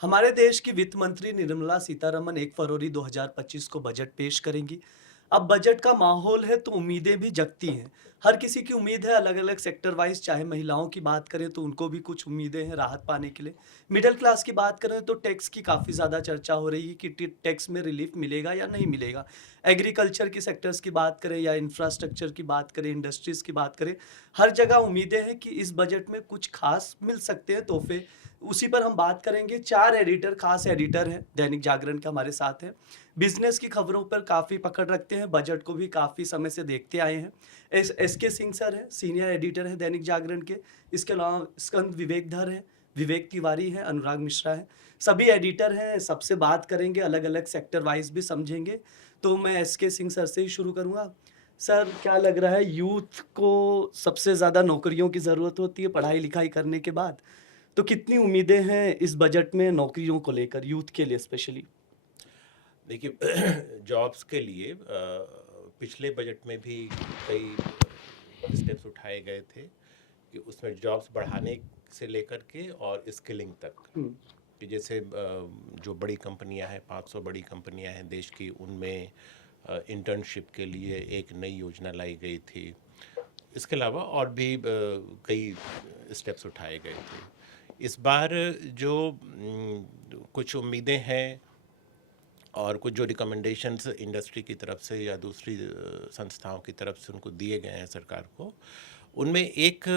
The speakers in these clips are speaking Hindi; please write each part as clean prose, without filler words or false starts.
हमारे देश की वित्त मंत्री निर्मला सीतारमन 1 फरवरी 2025 को बजट पेश करेंगी। अब बजट का माहौल है तो उम्मीदें भी जगती हैं। हर किसी की उम्मीद है अलग-अलग सेक्टर वाइज़, चाहे महिलाओं की बात करें तो उनको भी कुछ उम्मीदें हैं राहत पाने के लिए। मिडल क्लास की बात करें तो टैक्स की काफ़ी ज़्यादा चर्चा हो रही है कि टी टैक्स में रिलीफ मिलेगा या नहीं मिलेगा। एग्रीकल्चर की सेक्टर्स की बात करें या इंफ्रास्ट्रक्चर की बात करें, इंडस्ट्रीज़ की बात करें, हर जगह उम्मीदें हैं कि इस बजट में कुछ खास मिल सकते हैं तोहफ़े। उसी पर हम बात करेंगे। 4 एडिटर, खास एडिटर हैं, दैनिक जागरण के हमारे साथ हैं। बिज़नेस की खबरों पर काफ़ी पकड़ रखते हैं, बजट को भी काफ़ी समय से देखते आए हैं। एसके सिंह सर हैं, सीनियर एडिटर हैं दैनिक जागरण के। इसके अलावा स्कंद विवेकधर हैं, विवेक तिवारी हैं, अनुराग मिश्रा हैं। सभी एडिटर हैं, सबसे बात करेंगे, अलग-अलग सेक्टर वाइज़ भी समझेंगे। तो मैं एसके सिंह सर से ही शुरू करूँगा। सर, क्या लग रहा है, यूथ को सबसे ज़्यादा नौकरियों की ज़रूरत होती है पढ़ाई-लिखाई करने के बाद। तो कितनी उम्मीदें हैं इस बजट में नौकरियों को लेकर, यूथ के लिए स्पेशली? देखिए जॉब्स के लिए पिछले बजट में भी कई स्टेप्स उठाए गए थे कि उसमें जॉब्स बढ़ाने से लेकर के और स्किलिंग तक, हुँ, कि जैसे जो बड़ी कंपनियां हैं, 500 बड़ी कंपनियां हैं देश की, उनमें इंटर्नशिप के लिए एक नई योजना लाई गई थी। इसके अलावा और भी कई स्टेप्स उठाए गए थे। इस बार जो कुछ उम्मीदें हैं और कुछ जो रिकमेंडेशंस इंडस्ट्री की तरफ से या दूसरी संस्थाओं की तरफ से उनको दिए गए हैं सरकार को, उनमें एक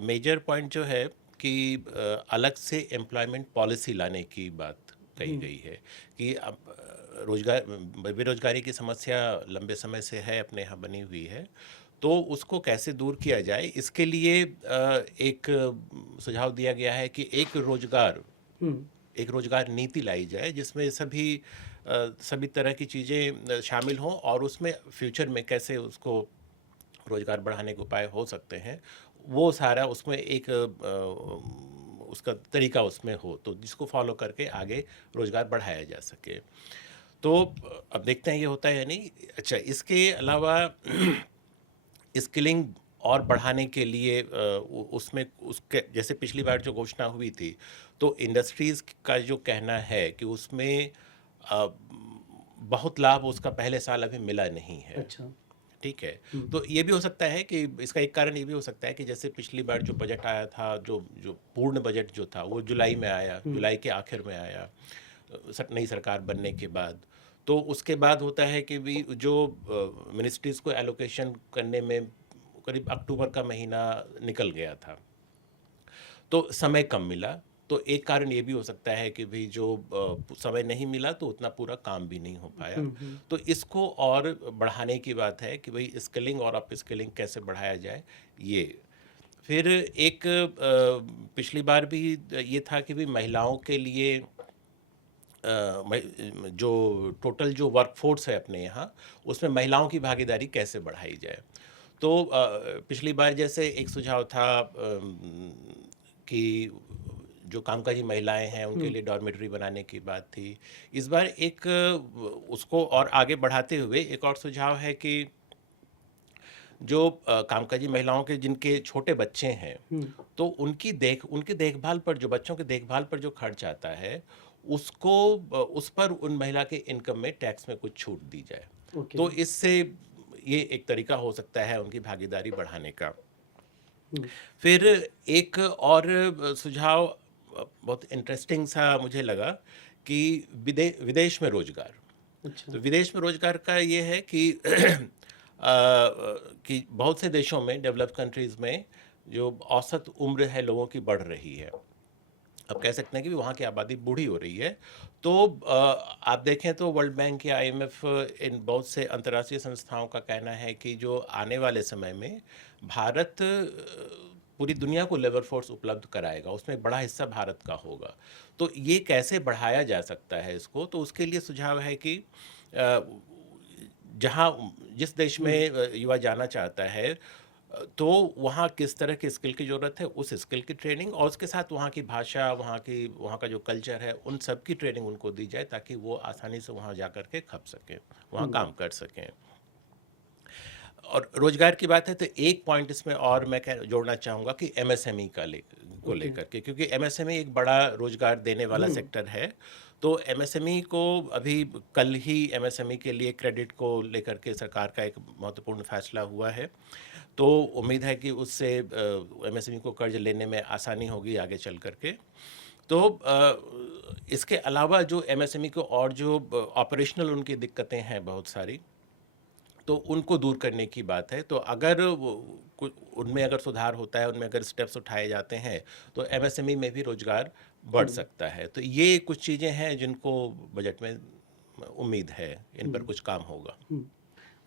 मेजर पॉइंट जो है कि अलग से एम्प्लॉयमेंट पॉलिसी लाने की बात कही हुँ, गई है कि अब रोजगार बेरोजगारी की समस्या लंबे समय से है, अपने यहाँ बनी हुई है। तो उसको कैसे दूर किया जाए, इसके लिए एक सुझाव दिया गया है कि हुँ, एक रोजगार नीति लाई जाए जिसमें सभी तरह की चीज़ें शामिल हों, और उसमें फ्यूचर में कैसे उसको रोजगार बढ़ाने के उपाय हो सकते हैं, वो सारा उसमें एक उसका तरीका उसमें हो, तो जिसको फॉलो करके आगे रोजगार बढ़ाया जा सके। तो अब देखते हैं ये होता है या नहीं। अच्छा, इसके अलावा स्किलिंग और बढ़ाने के लिए उसमें उसके जैसे पिछली बार जो घोषणा हुई थी, तो इंडस्ट्रीज़ का जो कहना है कि उसमें अ, बहुत लाभ उसका पहले साल अभी मिला नहीं है। अच्छा। ठीक है। हुँ, तो ये भी हो सकता है कि इसका एक कारण ये भी हो सकता है कि जैसे पिछली बार जो बजट आया था, जो जो पूर्ण बजट जो था वो जुलाई में आया, हुँ, जुलाई के आखिर में आया, नई सरकार बनने के बाद। तो उसके बाद होता है कि भी जो मिनिस्ट्रीज़ को एलोकेशन करने में करीब अक्टूबर का महीना निकल गया था, तो समय कम मिला। तो एक कारण ये भी हो सकता है कि भई जो समय नहीं मिला तो उतना पूरा काम भी नहीं हो पाया। हुँ, हुँ, तो इसको और बढ़ाने की बात है कि भई स्किलिंग और अप स्किलिंग कैसे बढ़ाया जाए, ये। फिर एक पिछली बार भी ये था कि भई महिलाओं के लिए जो टोटल जो वर्कफोर्स है अपने यहाँ, उसमें महिलाओं की भागीदारी कैसे बढ़ाई जाए। तो पिछली बार जैसे एक सुझाव था कि जो कामकाजी महिलाएं हैं उनके हुँ, लिए डॉर्मेटरी बनाने की बात थी। इस बार एक उसको और आगे बढ़ाते हुए एक और सुझाव है कि जो कामकाजी महिलाओं के जिनके छोटे बच्चे हैं, हुँ, तो उनकी देखभाल पर, जो बच्चों की देखभाल पर जो खर्च आता है, उसको उस पर उन महिला के इनकम में टैक्स में कुछ छूट दी जाए। ओके। तो इससे ये एक तरीका हो सकता है उनकी भागीदारी बढ़ाने का। हुँ, फिर एक और सुझाव बहुत इंटरेस्टिंग सा मुझे लगा कि विदेश में रोजगार। अच्छा। तो विदेश में रोजगार का ये है कि कि बहुत से देशों में, डेवलप्ड कंट्रीज़ में, जो औसत उम्र है लोगों की बढ़ रही है। अब कह सकते हैं कि वहाँ की आबादी बूढ़ी हो रही है। तो आप देखें तो वर्ल्ड बैंक या आईएमएफ, इन बहुत से अंतर्राष्ट्रीय संस्थाओं का कहना है कि जो आने वाले समय में भारत पूरी दुनिया को लेबर फोर्स उपलब्ध कराएगा, उसमें एक बड़ा हिस्सा भारत का होगा। तो ये कैसे बढ़ाया जा सकता है इसको, तो उसके लिए सुझाव है कि अ, जहाँ जिस देश हुँ, में युवा जाना चाहता है, तो वहाँ किस तरह की स्किल की ज़रूरत है, उस स्किल की ट्रेनिंग, और उसके साथ वहाँ की भाषा, वहाँ का जो कल्चर है, उन सब की ट्रेनिंग उनको दी जाए ताकि वो आसानी से वहाँ जा कर के खप सकें, वहाँ हुँ, काम कर सकें। और रोजगार की बात है तो एक पॉइंट इसमें और मैं जोड़ना चाहूँगा कि एमएसएमई को ओके। लेकर के, क्योंकि एमएसएमई एक बड़ा रोजगार देने वाला सेक्टर है। तो एमएसएमई को अभी कल ही एमएसएमई के लिए क्रेडिट को लेकर के सरकार का एक महत्वपूर्ण फैसला हुआ है। तो उम्मीद है कि उससे एमएसएमई को कर्ज लेने में आसानी होगी आगे चल करके। तो इसके अलावा जो एमएसएमई को और जो ऑपरेशनल उनकी दिक्कतें हैं बहुत सारी, तो उनको दूर करने की बात है। तो अगर उनमें अगर सुधार होता है, उनमें अगर स्टेप्स उठाए जाते हैं, तो एमएसएमई में भी रोजगार बढ़ सकता है। तो ये कुछ चीज़ें हैं जिनको बजट में उम्मीद है इन पर कुछ काम होगा।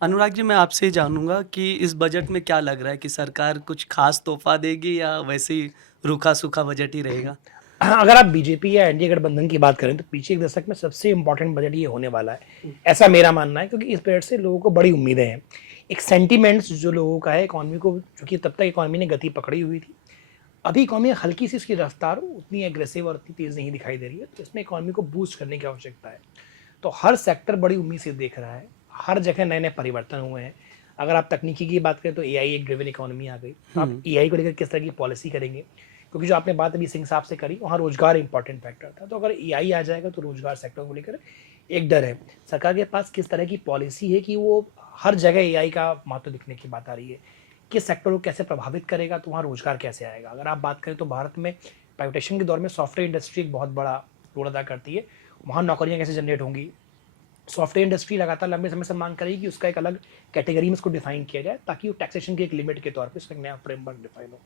अनुराग जी, मैं आपसे जानूंगा कि इस बजट में क्या लग रहा है कि सरकार कुछ खास तोहफा देगी या वैसे ही रूखा सूखा बजट ही रहेगा? अगर आप बीजेपी या एनडीए गठबंधन की बात करें तो पीछे एक दशक में सबसे इंपॉर्टेंट बजट ये होने वाला है, ऐसा मेरा मानना है, क्योंकि इस बजट से लोगों को बड़ी उम्मीदें हैं। एक सेंटीमेंट्स जो लोगों का है इकोनॉमी को, क्योंकि तब तक इकोनॉमी ने गति पकड़ी हुई थी, अभी इकोनॉमी हल्की सी इसकी रफ्तार उतनी एग्रेसिव और उतनी तेज नहीं दिखाई दे रही है, तो इसमें इकोनॉमी को बूस्ट करने की आवश्यकता है। तो हर सेक्टर बड़ी उम्मीद से देख रहा है, हर जगह नए नए परिवर्तन हुए हैं। अगर आप तकनीकी की बात करें तो एआई एक ड्रिवन इकोनॉमी आ गई। आप एआई को लेकर किस तरह की पॉलिसी करेंगे, क्योंकि जो आपने बात अभी सिंह साहब से करी वहाँ रोजगार इंपॉर्टेंट फैक्टर था। तो अगर एआई आ जाएगा तो रोजगार सेक्टर को लेकर एक डर है। सरकार के पास किस तरह की पॉलिसी है कि वो हर जगह एआई का महत्व दिखने की बात आ रही है, किस सेक्टर को कैसे प्रभावित करेगा, तो वहाँ रोजगार कैसे आएगा। अगर आप बात करें तो भारत में प्राइवेटाइजेशन के दौर में सॉफ्टवेयर इंडस्ट्री एक बहुत बड़ा रोल अदा करती है। वहाँ नौकरियाँ कैसे जनरेट होंगी, सॉफ्टवेयर इंडस्ट्री लगातार लंबे समय से मांग करेगी कि उसका एक अलग कैटेगरी में उसको डिफाइन किया जाए, ताकि वो टैक्सेशन की एक लिमिट के तौर पे उसका एक नया फ्रेमवर्क डिफाइन हो।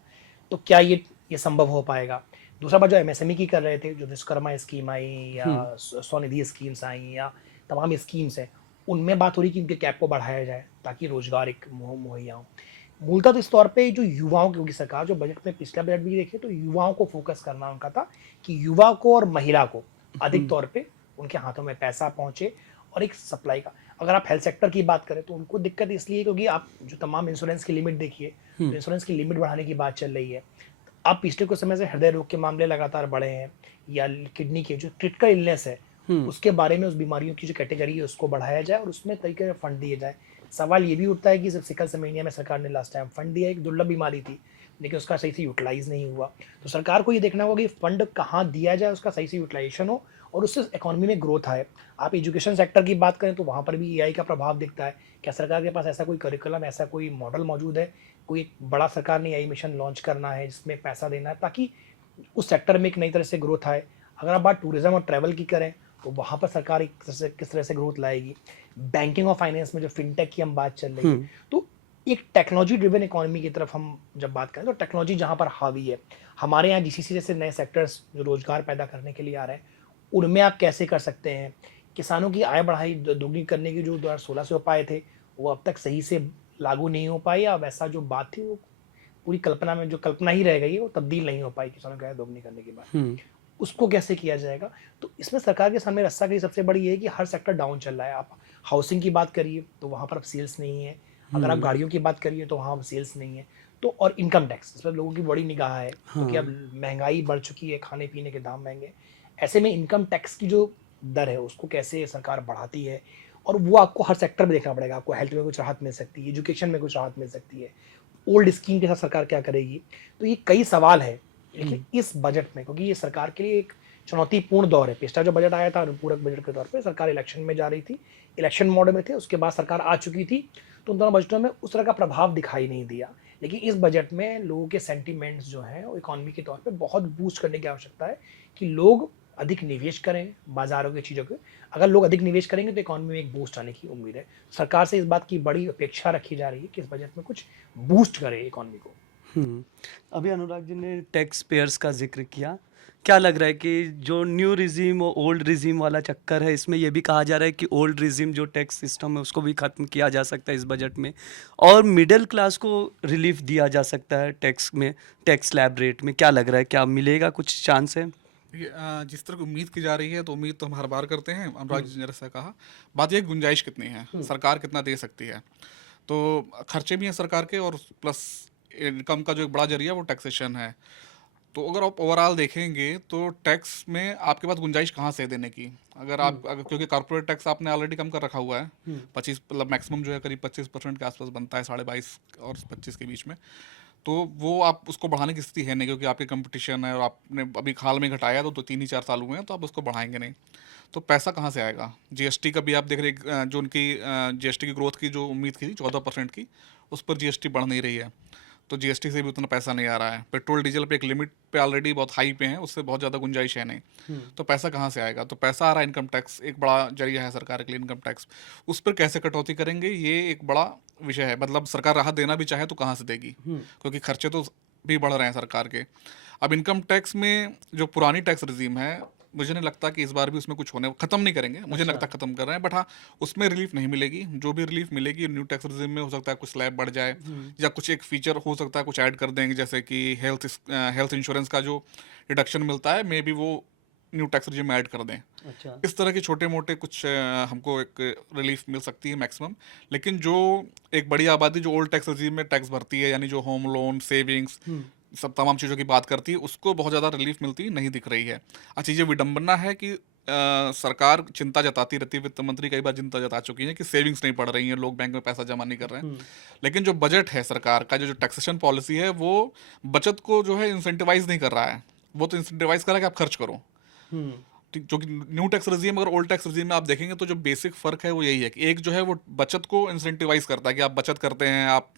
तो क्या ये संभव हो पाएगा? दूसरा बात जो एमएसएमई की कर रहे थे, जो विश्वकर्मा स्कीम आई या स्वनिधि स्कीम्स आई या तमाम स्कीम्स हैं, उनमें बात हो रही कि उनके कैप को बढ़ाया जाए ताकि रोजगार एक मुहैया हो। मूलतः तो इस तौर पे जो युवाओं, क्योंकि सरकार जो बजट में पिछला बजट भी देखे तो युवाओं को फोकस करना उनका था कि युवा को और महिला को अधिक तौर पे उनके हाथों में पैसा पहुंचे और एक सप्लाई का। अगर आप हेल्थ सेक्टर की बात करें तो उनको दिक्कत इसलिए क्योंकि आप जो तमाम इंश्योरेंस की लिमिट देखिए, तो इंश्योरेंस की लिमिट बढ़ाने की बात चल रही है। अब पिछले कुछ समय से हृदय रोग के मामले लगातार बढ़े हैं, या किडनी के जो क्रिटिकल इलनेस है उसके बारे में, उस बीमारियों की जो कैटेगरी है उसको बढ़ाया जाए और उसमें तरीके से फंड दिए जाए। सवाल ये भी उठता है कि सिर्फ सिकल सेमेनिया में सरकार ने लास्ट टाइम फंड दिया, एक दुर्लभ बीमारी थी, लेकिन उसका सही से यूटिलाइज नहीं हुआ। तो सरकार को ये देखना होगा कि फंड कहाँ दिया जाए, उसका सही से यूटिलाइजेशन हो और उससे इकोनॉमी में ग्रोथ आए। आप एजुकेशन सेक्टर की बात करें तो वहाँ पर भी एआई का प्रभाव दिखता है। क्या सरकार के पास ऐसा कोई करिकुलम, ऐसा कोई मॉडल मौजूद है, कोई एक बड़ा सरकार ने एआई मिशन लॉन्च करना है जिसमें पैसा देना है ताकि उस सेक्टर में एक नई तरह से ग्रोथ आए। अगर आप बात टूरिज्म और ट्रैवल की करें तो वहाँ पर सरकार किस तरह से ग्रोथ लाएगी। बैंकिंग और फाइनेंस में जो फिनटेक की हम बात चल रही है, तो एक टेक्नोलॉजी ड्रिवन इकोनॉमी की तरफ हम जब बात करें तो टेक्नोलॉजी जहाँ पर हावी है, हमारे यहाँ जीसीसी जैसे नए सेक्टर्स जो रोजगार पैदा करने के लिए आ रहे हैं, उनमें आप कैसे कर सकते हैं। किसानों की आय बढ़ाई दोगुनी करने की जो 2016 से उपाय थे वो अब तक सही से लागू नहीं हो पाए, या वैसा जो बात थी वो पूरी कल्पना में जो कल्पना ही रह गई है वो तब्दील नहीं हो पाई किसानों की आय दोगुनी करने के बाद। उसको कैसे किया जाएगा? तो इसमें सरकार के सामने रास्ता की सबसे बड़ी ये है कि हर सेक्टर डाउन चल रहा है। आप हाउसिंग की बात करिए तो वहाँ पर अब सेल्स नहीं है, अगर आप गाड़ियों की बात करिए तो वहाँ सेल्स नहीं है। तो और इनकम टैक्स, इस पर लोगों की बड़ी निगाह है क्योंकि अब महंगाई बढ़ चुकी है, खाने पीने के दाम महंगे। ऐसे में इनकम टैक्स की जो दर है उसको कैसे सरकार बढ़ाती है, और वो आपको हर सेक्टर में देखना पड़ेगा। आपको हेल्थ में कुछ राहत मिल सकती है, एजुकेशन में कुछ राहत मिल सकती है, ओल्ड स्कीम के साथ सरकार क्या करेगी। तो ये कई सवाल है, लेकिन इस बजट में, क्योंकि ये सरकार के लिए एक चुनौतीपूर्ण दौर है। पिछला जो बजट आया था अनुपूरक बजट के तौर पे, सरकार इलेक्शन में जा रही थी, इलेक्शन मोड में थे, उसके बाद सरकार आ चुकी थी, तो उन दोनों बजटों में उस तरह का प्रभाव दिखाई नहीं दिया। लेकिन इस बजट में लोगों के सेंटीमेंट्स जो हैं वो इकोनॉमी के तौर पे बहुत बूस्ट करने की आवश्यकता है कि लोग अधिक निवेश करें बाजारों की चीज़ों के। अगर लोग अधिक निवेश करेंगे तो इकोनॉमी में एक बूस्ट आने की उम्मीद है। सरकार से इस बात की बड़ी अपेक्षा रखी जा रही है कि इस बजट में कुछ बूस्ट करे इकोनॉमी को। अभी अनुराग जी ने टैक्स पेयर्स का जिक्र किया, क्या लग रहा है कि जो न्यू रिजीम और ओल्ड रिजीम वाला चक्कर है, इसमें यह भी कहा जा रहा है कि ओल्ड रिजीम जो टैक्स सिस्टम है उसको भी ख़त्म किया जा सकता है इस बजट में, और मिडिल क्लास को रिलीफ दिया जा सकता है टैक्स में, टैक्स स्लैब रेट में? क्या लग रहा है, क्या मिलेगा, कुछ चांस है? देखिए, जिस तरह की उम्मीद की जा रही है तो उम्मीद तो हम हर बार करते हैं। अनुराग जी ने जैसा कहा, बात यह गुंजाइश कितनी है, सरकार कितना दे सकती है। तो खर्चे भी हैं सरकार के, और प्लस इनकम का जो एक बड़ा जरिया वो टैक्सेशन है। तो अगर आप ओवरऑल देखेंगे तो टैक्स में आपके पास गुंजाइश कहाँ से है देने की? अगर आप क्योंकि कॉर्पोरेट टैक्स आपने ऑलरेडी कम कर रखा हुआ है, 25 मतलब मैक्सिमम जो है करीब 25% के आसपास बनता है, 22.5 और 25 के बीच में। तो वो आप उसको बढ़ाने की स्थिति है नहीं, क्योंकि आपके कंपटीशन है और आपने अभी हाल में घटाया तो 3 ही 4 साल हुए हैं, तो आप उसको बढ़ाएंगे नहीं। तो पैसा कहाँ से आएगा? जीएसटी का भी आप देख रहे जो उनकी जीएसटी की ग्रोथ की जो उम्मीद की थी 14% की, उस पर जीएसटी बढ़ नहीं रही है, तो जीएसटी से भी उतना पैसा नहीं आ रहा है। पेट्रोल डीजल पे एक लिमिट पे ऑलरेडी बहुत हाई पे है, उससे बहुत ज़्यादा गुंजाइश है नहीं। तो पैसा कहाँ से आएगा? तो पैसा आ रहा है इनकम टैक्स, एक बड़ा जरिया है सरकार के लिए इनकम टैक्स। उस पर कैसे कटौती करेंगे, ये एक बड़ा विषय है। मतलब सरकार राहत देना भी चाहे तो कहाँ से देगी, क्योंकि खर्चे तो भी बढ़ रहे हैं सरकार के। अब इनकम टैक्स में जो पुरानी टैक्स रिजीम है, मुझे नहीं लगता कि इस बार भी उसमें कुछ होने, खत्म नहीं करेंगे, मुझे नहीं लगता खत्म कर रहे हैं, बट हाँ उसमें रिलीफ नहीं मिलेगी। जो भी रिलीफ मिलेगी न्यू टैक्स रिजीम में, हो सकता है कुछ स्लैब बढ़ जाए या कुछ एक फीचर हो सकता है कुछ ऐड कर देंगे, जैसे कि हेल्थ इंश्योरेंस का जो डिडक्शन मिलता है, मे बी वो न्यू टैक्स रिजीम में ऐड कर दें। अच्छा। इस तरह के छोटे मोटे कुछ हमको एक रिलीफ मिल सकती है मैक्सिमम। लेकिन जो एक बड़ी आबादी जो ओल्ड टैक्स रिजीम में टैक्स भरती है, यानी जो होम लोन, सेविंग्स, सब तमाम चीज़ों की बात करती है, उसको बहुत ज़्यादा रिलीफ मिलती नहीं दिख रही है। अच्छा, ये विडंबना है कि सरकार चिंता जताती रहती है, वित्त मंत्री कई बार चिंता जता चुकी है कि सेविंग्स नहीं बढ़ रही हैं, लोग बैंक में पैसा जमा नहीं कर रहे हैं। लेकिन जो बजट है सरकार का, जो टैक्सेशन पॉलिसी है, वो बचत को जो है इंसेंटिवाइज नहीं कर रहा है, वो तो इंसेंटिवाइज कर रहा है कि आप खर्च करो। ठीक, जो कि न्यू टैक्स रिजीम अगर ओल्ड टैक्स रिजीम में आप देखेंगे तो जो बेसिक फ़र्क है वो यही है कि एक जो है वो बचत को इंसेंटिवाइज करता है कि आप बचत करते हैं आप,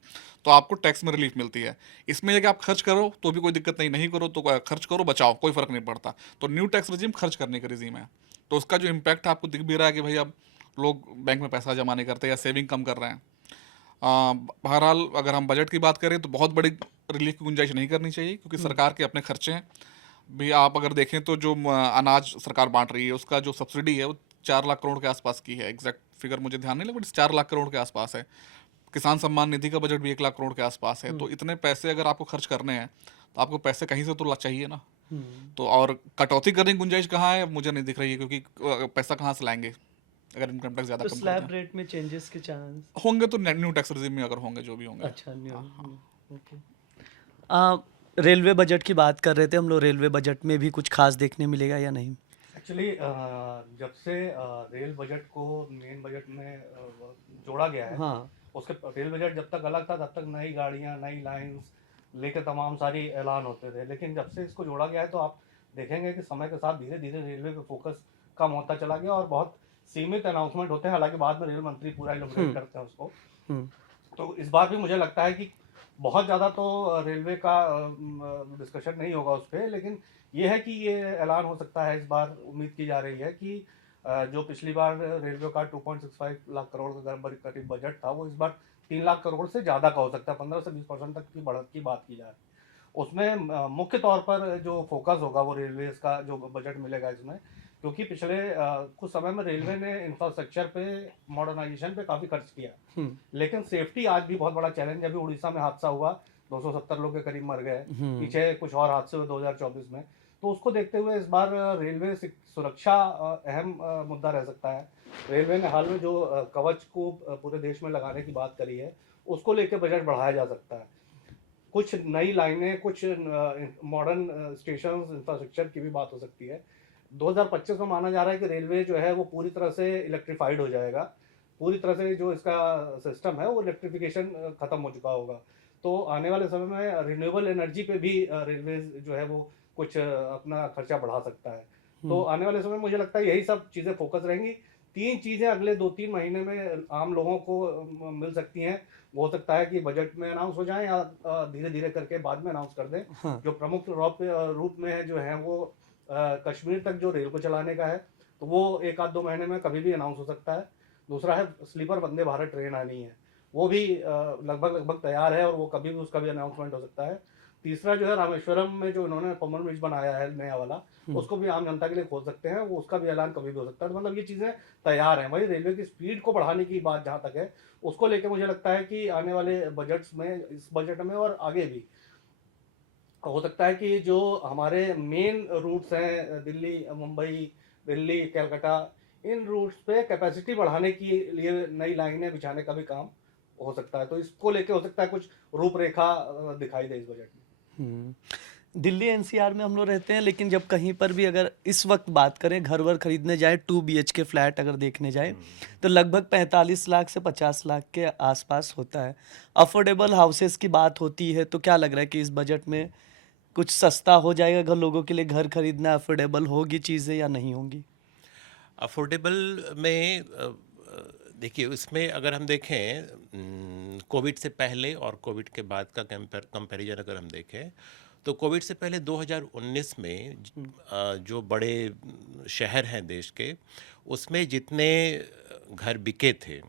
तो आपको टैक्स में रिलीफ मिलती है। इसमें यह कि आप खर्च करो तो भी कोई दिक्कत नहीं, नहीं करो तो खर्च करो बचाओ, कोई फ़र्क नहीं पड़ता। तो न्यू टैक्स रिजीम खर्च करने का रिजीम है, तो उसका जो इम्पैक्ट आपको दिख भी रहा है कि भाई अब लोग बैंक में पैसा जमा नहीं करते या सेविंग कम कर रहे हैं। बहरहाल अगर हम बजट की बात करें तो बहुत बड़ी रिलीफ की गुंजाइश नहीं करनी चाहिए, क्योंकि सरकार के अपने खर्चे हैं भी। आप अगर देखें तो जो अनाज सरकार बांट रही है, उसका जो सब्सिडी है वो 4 लाख करोड़ के आसपास की है। एग्जैक्ट फिगर मुझे ध्यान नहीं, लेकिन 4 लाख करोड़ के आसपास है। किसान सम्मान निधि का बजट भी 1 लाख करोड़ के आसपास है। तो इतने पैसे अगर आपको खर्च करने हैं तो आपको पैसे कहीं से तो चाहिए ना। तो और कटौती करने की गुंजाइश कहाँ है, मुझे नहीं दिख रही है, क्योंकि पैसा कहाँ से लाएंगे अगर इनकम टैक्स ज़्यादा तो कम करते स्लैब हैं। रेट में चेंजेस के चांस? होंगे तो न्यू टैक्स रिजीम में अगर होंगे, जो भी होंगे। अच्छा, ओके। रेलवे बजट की बात कर रहे थे हम लोग, रेलवे बजट में भी कुछ खास देखने मिलेगा या नहीं? एक्चुअली जब से रेल बजट को मेन बजट में जोड़ा गया है, हाँ। उसके रेल बजट जब तक अलग था तब तक नई गाड़ियाँ, नई लाइंस लेकर तमाम सारी ऐलान होते थे। लेकिन जब से इसको जोड़ा गया है तो आप देखेंगे कि समय के साथ धीरे धीरे रेलवे का फोकस कम होता चला गया और बहुत सीमित अनाउंसमेंट होते हैं। हालांकि बाद में रेल मंत्री पूरा इलुमिनेट करते हैं उसको। तो इस बार भी मुझे लगता है कि बहुत ज़्यादा तो रेलवे का डिस्कशन नहीं होगा उस पर, लेकिन ये है कि ये ऐलान हो सकता है। इस बार उम्मीद की जा रही है कि जो पिछली बार रेलवे का 2.65 लाख करोड़ का करीब बजट था, वो इस बार 3 लाख करोड़ से ज़्यादा का हो सकता है। 15 से 20% तक की बढ़त की बात की जाए, उसमें मुख्य तौर पर जो फोकस होगा वो रेलवे का जो बजट मिलेगा इसमें, क्योंकि पिछले कुछ समय में रेलवे ने इंफ्रास्ट्रक्चर पे, मॉडर्नाइजेशन पे काफ़ी खर्च किया, लेकिन सेफ्टी आज भी बहुत बड़ा चैलेंज है। अभी उड़ीसा में हादसा हुआ, 270 लोग के करीब मर गए, पीछे कुछ और हादसे हुए 2024 में। तो उसको देखते हुए इस बार रेलवे सुरक्षा अहम मुद्दा रह सकता है। रेलवे ने हाल में जो कवच को पूरे देश में लगाने की बात करी है, उसको लेकर बजट बढ़ाया जा सकता है। कुछ नई लाइनें, कुछ मॉडर्न स्टेशन इंफ्रास्ट्रक्चर की भी बात हो सकती है। 2025 में माना जा रहा है कि रेलवे जो है वो पूरी तरह से इलेक्ट्रीफाइड हो जाएगा। पूरी तरह से जो इसका सिस्टम है वो इलेक्ट्रिफिकेशन खत्म हो चुका होगा। तो आने वाले समय में रिन्यूएबल एनर्जी पे भी रेलवे जो है वो कुछ अपना खर्चा बढ़ा सकता है। तो आने वाले समय में मुझे लगता है यही सब चीज़ें फोकस रहेंगी। 3 चीज़ें अगले 2-3 महीने में आम लोगों को मिल सकती हैं। वो हो सकता है कि बजट में अनाउंस हो जाए या धीरे धीरे करके बाद में अनाउंस कर दें। जो प्रमुख रूप में जो है वो कश्मीर तक जो रेल को चलाने का है, तो वो 1-2 महीने में कभी भी अनाउंस हो सकता है। दूसरा है स्लीपर वंदे भारत ट्रेन आनी है, वो भी लगभग तैयार है और वो कभी भी उसका भी अनाउंसमेंट हो सकता है। तीसरा जो है रामेश्वरम में जो इन्होंने कॉमन ब्रिज बनाया है नया वाला, उसको भी आम जनता के लिए खोल सकते हैं, वो उसका भी ऐलान कभी भी हो सकता है। तो मतलब ये चीज़ें तैयार हैं। वही रेलवे की स्पीड को बढ़ाने की बात जहाँ तक है, उसको लेकर मुझे लगता है कि आने वाले बजट्स में, इस बजट में और आगे भी हो सकता है कि जो हमारे मेन रूट्स हैं, दिल्ली मुंबई, दिल्ली कलकत्ता, इन रूट्स पे कैपेसिटी बढ़ाने के लिए नई लाइनें बिछाने का भी काम हो सकता है। तो इसको लेके हो सकता है कुछ रूपरेखा दिखाई दे इस बजट में। दिल्ली एनसीआर में हम लोग रहते हैं, लेकिन जब कहीं पर भी अगर इस वक्त बात करें घर वर खरीदने जाए 2 BHK फ्लैट अगर देखने जाए तो लगभग 45 लाख से 50 लाख के आसपास होता है। अफोर्डेबल हाउसेस की बात होती है तो क्या लग रहा है कि इस बजट में कुछ सस्ता हो जाएगा घर लोगों के लिए, घर खरीदना अफोर्डेबल होगी चीज़ें या नहीं होंगी? अफोर्डेबल में देखिए उसमें अगर हम देखें कोविड से पहले और कोविड के बाद का कंपैरिजन अगर हम देखें तो कोविड से पहले 2019 में जो बड़े शहर हैं देश के उसमें जितने घर बिके थे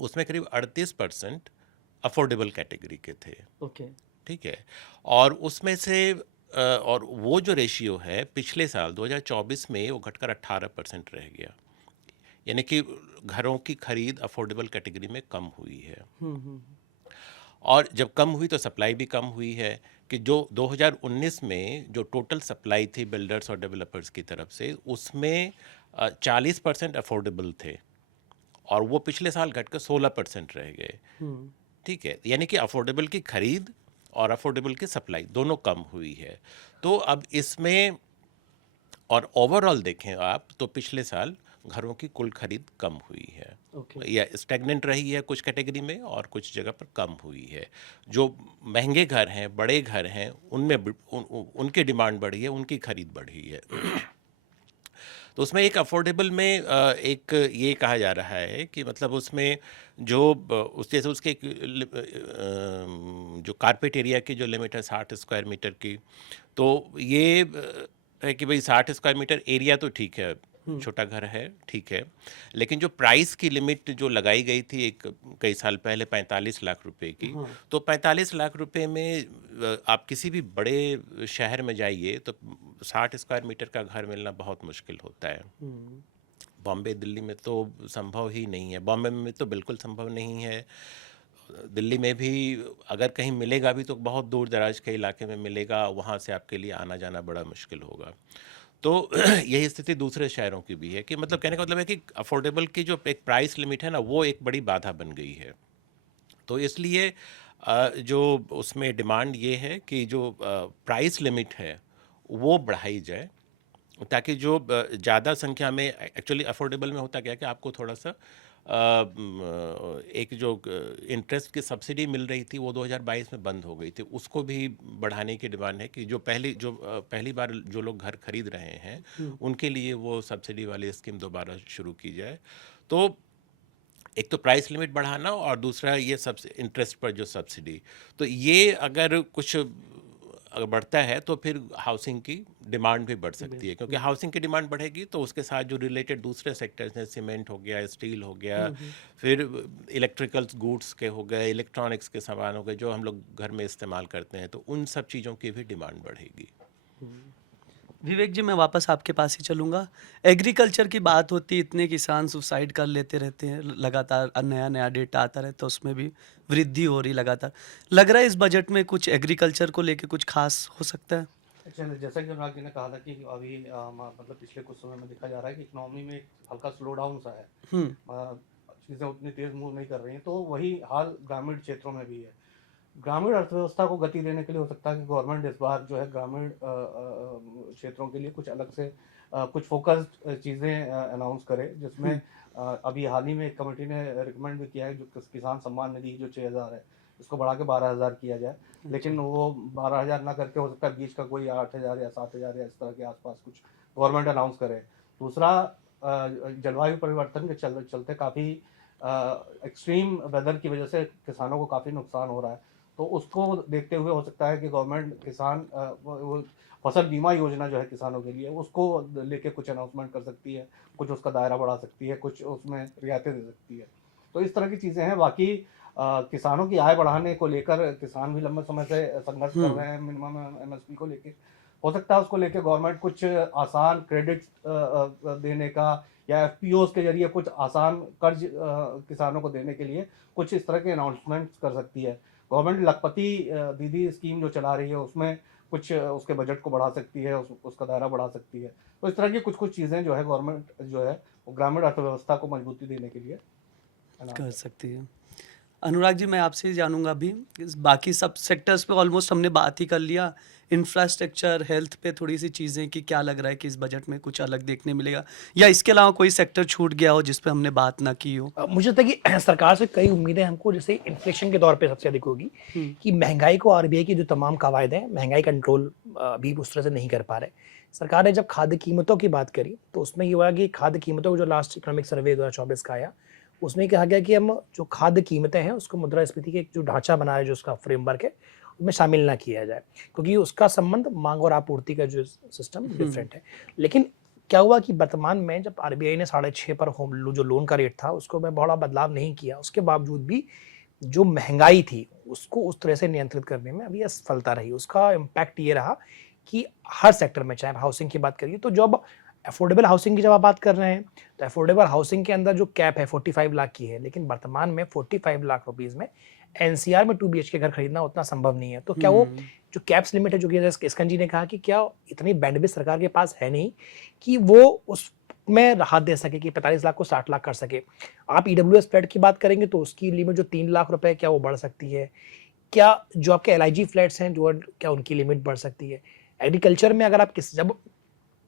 उसमें करीब 38% अफोर्डेबल कैटेगरी के थे। ओके। ठीक है। और उसमें से और वो जो रेशियो है पिछले साल 2024 में वो घटकर 18% रह गया, यानी कि घरों की खरीद अफोर्डेबल कैटेगरी में कम हुई है। और जब कम हुई तो सप्लाई भी कम हुई है कि जो 2019 में जो टोटल सप्लाई थी बिल्डर्स और डेवलपर्स की तरफ से उसमें 40% अफोर्डेबल थे और वो पिछले साल घटकर 16% रह गए। ठीक है, यानी कि अफोर्डेबल की खरीद और अफोर्डेबल की सप्लाई दोनों कम हुई है। तो अब इसमें और ओवरऑल देखें आप तो पिछले साल घरों की कुल खरीद कम हुई है या स्टैग्नेंट रही है कुछ कैटेगरी में और कुछ जगह पर कम हुई है। जो महंगे घर हैं, बड़े घर हैं, उनमें उनकी डिमांड बढ़ी है, उनकी खरीद बढ़ी है। तो उसमें एक अफोर्डेबल में एक ये कहा जा रहा है कि मतलब उसमें जो उस जैसे उसके जो कारपेट एरिया की जो लिमिट है 60 स्क्वायर मीटर की, तो ये है कि भाई 60 स्क्वायर मीटर एरिया तो ठीक है, छोटा घर है, ठीक है, लेकिन जो प्राइस की लिमिट जो लगाई गई थी कई साल पहले 45 लाख रुपए की, तो 45 लाख रुपए में आप किसी भी बड़े शहर में जाइए तो 60 स्क्वायर मीटर का घर मिलना बहुत मुश्किल होता है। बॉम्बे दिल्ली में तो संभव ही नहीं है, बॉम्बे में तो बिल्कुल संभव नहीं है, दिल्ली में भी अगर कहीं मिलेगा भी तो बहुत दूर दराज के इलाके में मिलेगा, वहाँ से आपके लिए आना जाना बड़ा मुश्किल होगा। तो यही स्थिति दूसरे शहरों की भी है कि मतलब कहने का मतलब है कि अफोर्डेबल की जो एक प्राइस लिमिट है ना वो एक बड़ी बाधा बन गई है। तो इसलिए जो उसमें डिमांड ये है कि जो प्राइस लिमिट है वो बढ़ाई जाए ताकि जो ज़्यादा संख्या में एक्चुअली अफोर्डेबल में होता क्या कि आपको थोड़ा सा एक जो इंटरेस्ट की सब्सिडी मिल रही थी वो 2022 में बंद हो गई थी, उसको भी बढ़ाने की डिमांड है कि जो पहली बार जो लोग घर खरीद रहे हैं उनके लिए वो सब्सिडी वाली स्कीम दोबारा शुरू की जाए। तो एक तो प्राइस लिमिट बढ़ाना और दूसरा ये सब इंटरेस्ट पर जो सब्सिडी, तो ये अगर कुछ अगर बढ़ता है तो फिर हाउसिंग की डिमांड भी बढ़ सकती है, क्योंकि हाउसिंग की डिमांड बढ़ेगी तो उसके साथ जो रिलेटेड दूसरे सेक्टर्स हैं, सीमेंट हो गया, स्टील हो गया, फिर इलेक्ट्रिकल गुड्स के हो गए, इलेक्ट्रॉनिक्स के सामान हो गए जो हम लोग घर में इस्तेमाल करते हैं, तो उन सब चीज़ों की भी डिमांड बढ़ेगी। विवेक जी, मैं वापस आपके पास ही चलूँगा। एग्रीकल्चर की बात होती, इतने किसान सुसाइड कर लेते रहते हैं, लगातार नया नया डेटा आता रहता है, उसमें भी वृद्धि हो रही लगातार। लग रहा है इस बजट में कुछ एग्रीकल्चर को लेके कुछ खास हो सकता है? चलिए, जैसा कि अनुराग जी ने कहा था कि अभी मतलब पिछले कुछ समय में देखा जा रहा है कि इकोनॉमी में एक हल्का स्लो डाउन सा है, चीज़ें उतनी तेज़ मूव नहीं कर रही हैं, तो वही हाल ग्रामीण क्षेत्रों में भी है। ग्रामीण अर्थव्यवस्था को गति देने के लिए हो सकता है कि गवर्नमेंट इस बार जो है ग्रामीण क्षेत्रों के लिए कुछ अलग से कुछ फोकस्ड चीज़ें अनाउंस करे, जिसमें अभी हाल ही में एक कमेटी ने रिकमेंड भी किया है जो किसान सम्मान निधि जो 6,000 है इसको बढ़ा के 12,000 किया जाए, लेकिन वो 12,000 ना करके हो सकता है बीच का कोई 8,000 या 7,000 या इस तरह के आसपास कुछ गवर्नमेंट अनाउंस करे। दूसरा, जलवायु परिवर्तन के चलते काफ़ी एक्सट्रीम वेदर की वजह से किसानों को काफ़ी नुकसान हो रहा है, तो उसको देखते हुए हो सकता है कि गवर्नमेंट किसान वो फसल बीमा योजना जो है किसानों के लिए उसको लेके कुछ अनाउंसमेंट कर सकती है, कुछ उसका दायरा बढ़ा सकती है, कुछ उसमें रियायतें दे सकती है। तो इस तरह की चीज़ें हैं। बाकी किसानों की आय बढ़ाने को लेकर किसान भी लंबे समय से संघर्ष कर रहे हैं मिनिमम एमएसपी को लेके। हो सकता है उसको लेके गवर्नमेंट कुछ आसान क्रेडिट देने का या एफपीओ के जरिए कुछ आसान कर्ज किसानों को देने के लिए कुछ इस तरह के अनाउंसमेंट्स कर सकती है। गवर्नमेंट लखपति दीदी स्कीम जो चला रही है उसमें कुछ उसके बजट को बढ़ा सकती है, उसका दायरा बढ़ा सकती है। तो इस तरह की कुछ चीज़ें जो है गवर्नमेंट जो है वो ग्रामीण अर्थव्यवस्था को मजबूती देने के लिए कर सकती है। अनुराग जी, मैं आपसे ही जानूंगा अभी, बाकी सब सेक्टर्स पे ऑलमोस्ट हमने बात ही कर लिया। इंफ्रास्ट्रक्चर, हेल्थ पे थोड़ी सी चीज़ें कि क्या लग रहा है कि इस बजट में कुछ अलग देखने मिलेगा, या इसके अलावा कोई सेक्टर छूट गया हो जिस पे हमने बात ना की हो? मुझे लगता है कि सरकार से कई उम्मीदें हमको जैसे इन्फ्लेशन के दौर पे सबसे अधिक होगी कि महंगाई को आरबीआई की जो तमाम कवायद हैं महंगाई कंट्रोल अभी उस तरह से नहीं कर पा रहे। सरकार ने जब खाद्य कीमतों की बात करी तो उसमें ये हुआ कि खाद्य कीमतों को जो लास्ट इकोनॉमिक सर्वे 2024 का आया उसमें कहा गया कि हम जो खाद्य कीमतें हैं उसको मुद्रास्फीति के जो ढांचा बना है जो उसका फ्रेमवर्क है उसमें शामिल ना किया जाए क्योंकि उसका संबंध मांग और आपूर्ति का जो सिस्टम डिफरेंट है। लेकिन क्या हुआ कि वर्तमान में जब आरबीआई ने 6.5 पर होम जो लोन का रेट था उसको में बड़ा बदलाव नहीं किया, उसके बावजूद भी जो महंगाई थी उसको उस तरह से नियंत्रित करने में अभी असफलता रही। उसका इम्पैक्ट ये रहा कि हर सेक्टर में, चाहे हाउसिंग की बात करिए तो जब अफोर्डेबल हाउसिंग की जब आप बात कर रहे हैं तो अफोर्डेबल हाउसिंग के अंदर जो कैप है 45 लाख की है, लेकिन वर्तमान में 45 लाख रुपीज में एनसीआर में 2 BHK घर खरीदना उतना संभव नहीं है। तो क्या वो जो कैप्स लिमिट है जो कि इसकन जी ने कहा कि क्या इतनी बैंडविड्थ सरकार के पास है नहीं कि वो उसमें राहत दे सके कि 45 लाख को 60 लाख कर सके। आप ईडब्ल्यूएस फ्लैट की बात करेंगे तो उसकी लिमिट जो 3 लाख रुपए क्या वो बढ़ सकती है? क्या जो आपके LIG फ्लैट्स हैं जो क्या उनकी लिमिट बढ़ सकती है? एग्रीकल्चर में अगर आप जब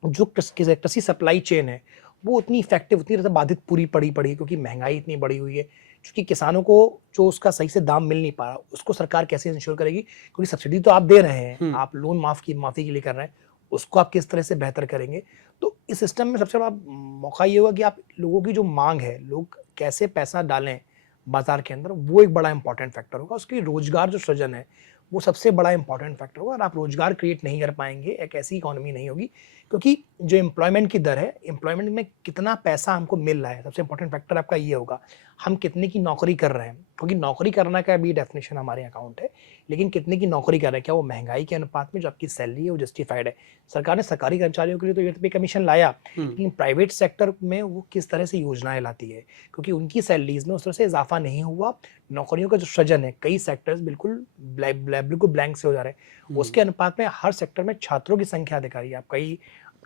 जो कृषि सप्लाई चेन है वो उतनी इफेक्टिव उतनी तरह बाधित पूरी पड़ी क्योंकि महंगाई इतनी बढ़ी हुई है, क्योंकि किसानों को जो उसका सही से दाम मिल नहीं पा रहा उसको सरकार कैसे इंश्योर करेगी? क्योंकि सब्सिडी तो आप दे रहे हैं, आप लोन माफी के लिए कर रहे हैं, उसको आप किस तरह से बेहतर करेंगे? तो इस सिस्टम में सबसे बड़ा मौका ये होगा कि आप लोगों की जो मांग है, लोग कैसे पैसा डालें बाजार के अंदर, वो एक बड़ा इंपॉर्टेंट फैक्टर होगा। उसकी रोजगार जो सृजन है वो सबसे बड़ा इंपॉर्टेंट फैक्टर होगा। और आप रोजगार क्रिएट नहीं कर पाएंगे, एक ऐसी इकोनॉमी नहीं होगी, क्योंकि जो एम्प्लॉयमेंट की दर है, एम्प्लॉयमेंट में कितना पैसा हमको मिल रहा है, सबसे इंपॉर्टेंट फैक्टर आपका ये होगा। हम कितने की नौकरी कर रहे हैं, क्योंकि नौकरी करना का भी डेफिनेशन हमारे अकाउंट है, लेकिन कितने की नौकरी कर रहे हैं, क्या वो महंगाई के अनुपात में जो आपकी सैलरी है वो जस्टिफाइड है? सरकार ने सरकारी कर्मचारियों के लिए तो ये पे कमीशन लाया, लेकिन प्राइवेट सेक्टर में वो किस तरह से योजनाएं लाती है, क्योंकि उनकी सैलरीज में उस तरह से इजाफा नहीं हुआ। नौकरियों का जो सृजन है, कई सेक्टर्स बिल्कुल ब्लैंक से हो जा रहे हैं, उसके अनुपात में हर सेक्टर में छात्रों की संख्या अधिक आ रही है। आप कई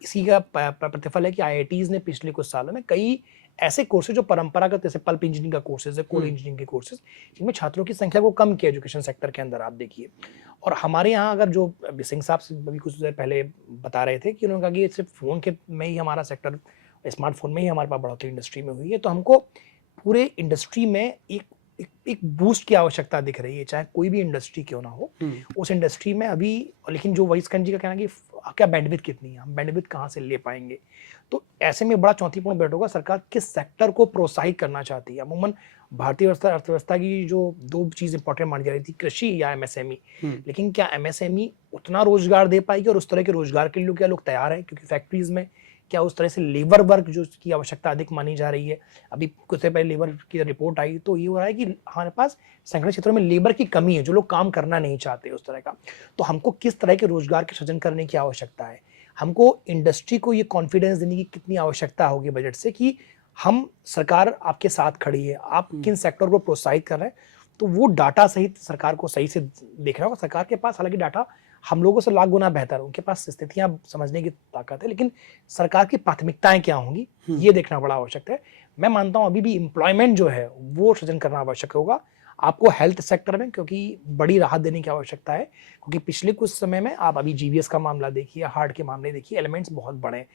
इसी का प्रतिफल है कि IITs ने पिछले कुछ सालों में कई ऐसे कोर्सेज जो परंपरागत जैसे पल्प इंजीनियरिंग का कोर्सेज है, कोल इंजीनियरिंग के कोर्सेज, जिनमें छात्रों की संख्या को कम किया एजुकेशन सेक्टर के अंदर। आप देखिए, और हमारे यहाँ अगर जो सिंह साहब अभी कुछ देर पहले बता रहे थे कि उन्होंने कहा कि सिर्फ फोन के में ही हमारा सेक्टर, स्मार्टफोन में ही हमारे पास बढ़ोतरी इंडस्ट्री में हुई है, तो हमको पूरे इंडस्ट्री में एक बूस्ट की आवश्यकता दिख रही है, चाहे कोई भी इंडस्ट्री क्यों ना हो उस इंडस्ट्री में अभी। लेकिन जो वाइस जी का कहना है कि क्या बैंडविड्थ कितनी है, हम बैंडविड्थ कहाँ से ले पाएंगे? तो ऐसे में बड़ा चुनौतीपूर्ण बैठ होगा, सरकार किस सेक्टर को प्रोत्साहित करना चाहती है। अमूमन भारतीय अर्थव्यवस्था की जो 2 चीज इंपॉर्टेंट मानी जा रही थी, कृषि या MSME, लेकिन क्या MSME उतना रोजगार दे पाएगी और उस तरह के रोजगार के लिए क्या लोग तैयार हैं? क्योंकि फैक्ट्रीज में क्या उस तरह से लेबर वर्क जो की आवश्यकता अधिक मानी जा रही है। अभी कुछ देर पहले लेबर की रिपोर्ट आई तो ये हो रहा है कि हमारे पास संगठन क्षेत्रों में लेबर की कमी है, जो लोग काम करना नहीं चाहते उस तरह का। तो हमको किस तरह के रोजगार के सृजन करने की आवश्यकता है, हमको इंडस्ट्री को ये कॉन्फिडेंस देने की कितनी आवश्यकता होगी बजट से कि हम, सरकार आपके साथ खड़ी है, आप किन सेक्टर को प्रोत्साहित कर रहे हैं। तो वो डाटा सहित सरकार को सही से देखना होगा। सरकार के पास हालांकि डाटा हम लोगों से लाख गुना बेहतर है, उनके पास स्थितियां समझने की ताकत है, लेकिन सरकार की प्राथमिकताएं क्या होंगी ये देखना बड़ा आवश्यक है। मैं मानता हूं अभी भी एम्प्लॉयमेंट जो है वो सृजन करना आवश्यक होगा। आपको हेल्थ सेक्टर में क्योंकि बड़ी राहत देने की आवश्यकता है, क्योंकि पिछले कुछ समय में आप अभी GVS का मामला देखिए, हार्ट के मामले देखिए, एलिमेंट्स बहुत बड़े हैं।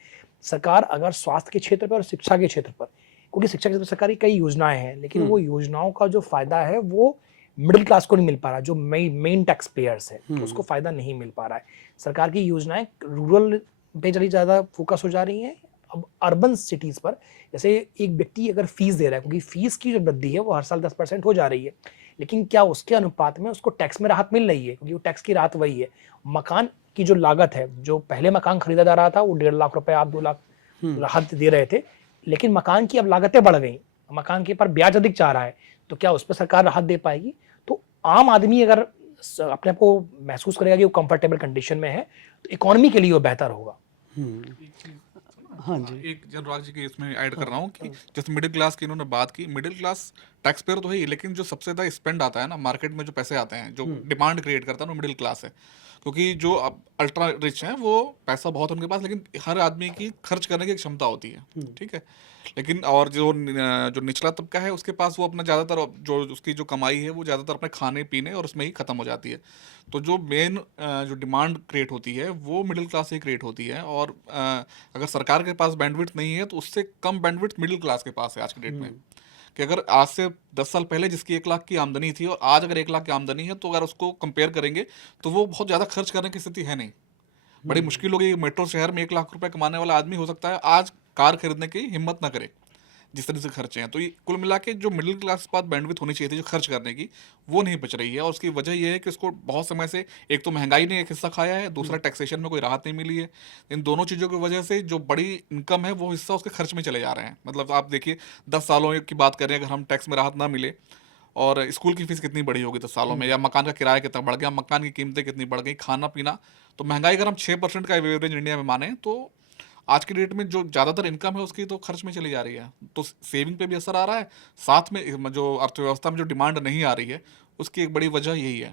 सरकार अगर स्वास्थ्य के क्षेत्र पर और शिक्षा के क्षेत्र पर, क्योंकि शिक्षा के क्षेत्र पर सरकारी कई योजनाएं हैं, लेकिन वो योजनाओं का जो फायदा है वो मिडिल क्लास को नहीं मिल पा रहा, जो मेन टैक्स पेयर्स है उसको फायदा नहीं मिल पा रहा है। सरकार की योजनाएं रूरल पे चली ज्यादा फोकस हो जा रही हैं, अब अर्बन सिटीज पर। जैसे एक व्यक्ति अगर फीस दे रहा है, क्योंकि फीस की जो वृद्धि है वो हर साल 10% हो जा रही है, लेकिन क्या उसके अनुपात में उसको टैक्स में राहत मिल रही है? क्योंकि वो टैक्स की राहत वही है। मकान की जो लागत है, जो पहले मकान खरीदा जा रहा था वो 1.5 लाख रुपए, आप 2 लाख राहत दे रहे थे, लेकिन मकान की अब लागतें बढ़ गई, मकान के पर ब्याज अधिक चाह रहा है, तो क्या उस पर सरकार राहत दे पाएगी? तो आम आदमी अगर अपने आप को महसूस करेगा कि वो कंफर्टेबल कंडीशन में है, तो इकोनॉमी के लिए वो बेहतर होगा। हाँ जी। एक अनुराग जी की इसमें ऐड कर रहा हूँ कि जैसे मिडिल क्लास की इन्होंने बात की, मिडिल क्लास टैक्स पेयर तो है ही, लेकिन जो सबसे ज़्यादा स्पेंड आता है ना मार्केट में, जो पैसे आते हैं, जो डिमांड क्रिएट करता है, वो मिडिल क्लास है। क्योंकि जो अब अल्ट्रा रिच हैं वो पैसा बहुत है उनके पास, लेकिन हर आदमी की खर्च करने की क्षमता होती है, ठीक है। लेकिन और जो निचला तबका है उसके पास वो अपना ज़्यादातर जो उसकी जो कमाई है वो ज़्यादातर अपने खाने पीने और उसमें ही ख़त्म हो जाती है। तो जो मेन जो डिमांड क्रिएट होती है वो मिडिल क्लास से क्रिएट होती है, और अगर सरकार के पास बैंडविड्थ नहीं है तो उससे कम बैंडविड्थ मिडिल क्लास के पास है आज के डेट में। कि अगर आज से 10 साल पहले जिसकी 1 लाख की आमदनी थी और आज अगर 1 लाख की आमदनी है, तो अगर उसको कंपेयर करेंगे तो वो बहुत ज़्यादा खर्च करने की स्थिति है नहीं। बड़ी मुश्किल होगी, मेट्रो शहर में 1 लाख रुपए कमाने वाला आदमी हो सकता है आज कार खरीदने की हिम्मत ना करे, जिस तरह से खर्चे हैं। तो ये कुल मिला के जो मिडिल क्लास के पास बैंडविड्थ होनी चाहिए थी जो खर्च करने की, वो नहीं बच रही है। और उसकी वजह ये है कि उसको बहुत समय से एक तो महंगाई ने एक हिस्सा खाया है, दूसरा टैक्सेशन में कोई राहत नहीं मिली है। इन दोनों चीज़ों की वजह से जो बड़ी इनकम है वो हिस्सा उसके खर्च में चले जा रहे हैं। मतलब आप देखिए 10 सालों की बात करें, अगर हम टैक्स में राहत ना मिले, और स्कूल की फीस कितनी बड़ी होगी 10 सालों में, या मकान का किराया कितना बढ़ गया, मकान की कीमतें कितनी बढ़ गई, खाना पीना। तो महंगाई अगर हम 6% का एवरेज इंडिया में माने, तो आज की डेट में जो ज़्यादातर इनकम है उसकी तो खर्च में चली जा रही है। तो सेविंग पे भी असर आ रहा है, साथ में जो अर्थव्यवस्था में जो डिमांड नहीं आ रही है उसकी एक बड़ी वजह यही है।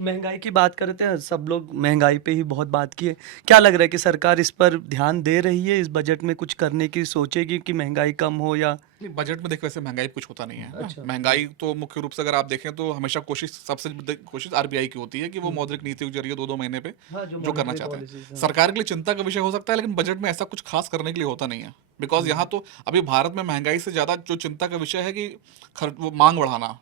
महंगाई की बात करते हैं, सब लोग महंगाई पे ही बहुत बात की है। क्या लग रहा है कि सरकार इस पर ध्यान दे रही है, इस बजट में कुछ करने की सोचेगी कि महंगाई कम हो या? नहीं, बजट में देखो वैसे महंगाई कुछ होता नहीं है ना। अच्छा। महंगाई तो मुख्य रूप से अगर आप देखें तो हमेशा सबसे कोशिश आरबीआई की होती है कि वो मौद्रिक नीति के जरिए 2-2 महीने पे हाँ, जो जो करना मॉनेटरी चाहते हैं। पॉलिसीज हैं। सरकार के लिए चिंता का विषय हो सकता है, लेकिन बजट में ऐसा कुछ खास करने के लिए होता नहीं है। बिकॉज यहाँ तो अभी भारत में महंगाई से ज़्यादा जो चिंता का विषय है कि वो मांग बढ़ाना,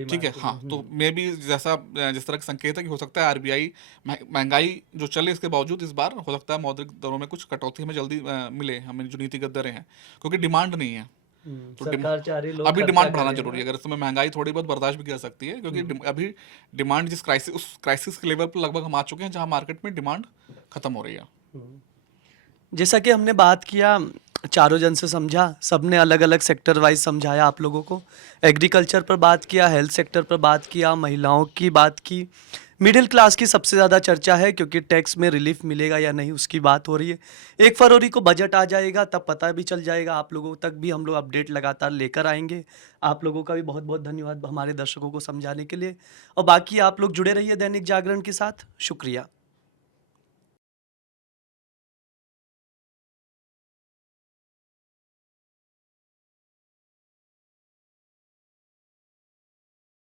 ठीक है। हाँ, तो मे भी जिस तरह का संकेत है कि हो सकता है आरबीआई महंगाई जो चले इसके बावजूद इस बार हो सकता है मौद्रिक दरों में कुछ कटौती हमें जल्दी मिले, हमें जो नीतिगत दरें हैं, क्योंकि डिमांड नहीं है। तो सरकार चाह रही, लोग अभी खर्चा डिमांड बढ़ाना करें जरूरी है। ना। अगर इस समय महंगाई थोड़ी बहुत बर्दाश्त भी कर सकती है, क्योंकि अभी डिमांड उस क्राइसिस के लेवल पर लगभग हम आ चुके हैं जहाँ मार्केट में डिमांड खत्म हो रही है। जैसा कि हमने बात किया, चारों जन से समझा, सबने अलग अलग सेक्टर वाइज समझाया आप लोगों को। एग्रीकल्चर पर बात किया, हेल्थ सेक्टर पर बात किया, महिलाओं की बात की, मिडिल क्लास की सबसे ज़्यादा चर्चा है क्योंकि टैक्स में रिलीफ मिलेगा या नहीं उसकी बात हो रही है। 1 फरवरी को बजट आ जाएगा, तब पता भी चल जाएगा। आप लोगों तक भी हम लोग अपडेट लगातार लेकर आएंगे। आप लोगों का भी बहुत बहुत धन्यवाद हमारे दर्शकों को समझाने के लिए, और बाकी आप लोग जुड़े रहिए दैनिक जागरण के साथ। शुक्रिया।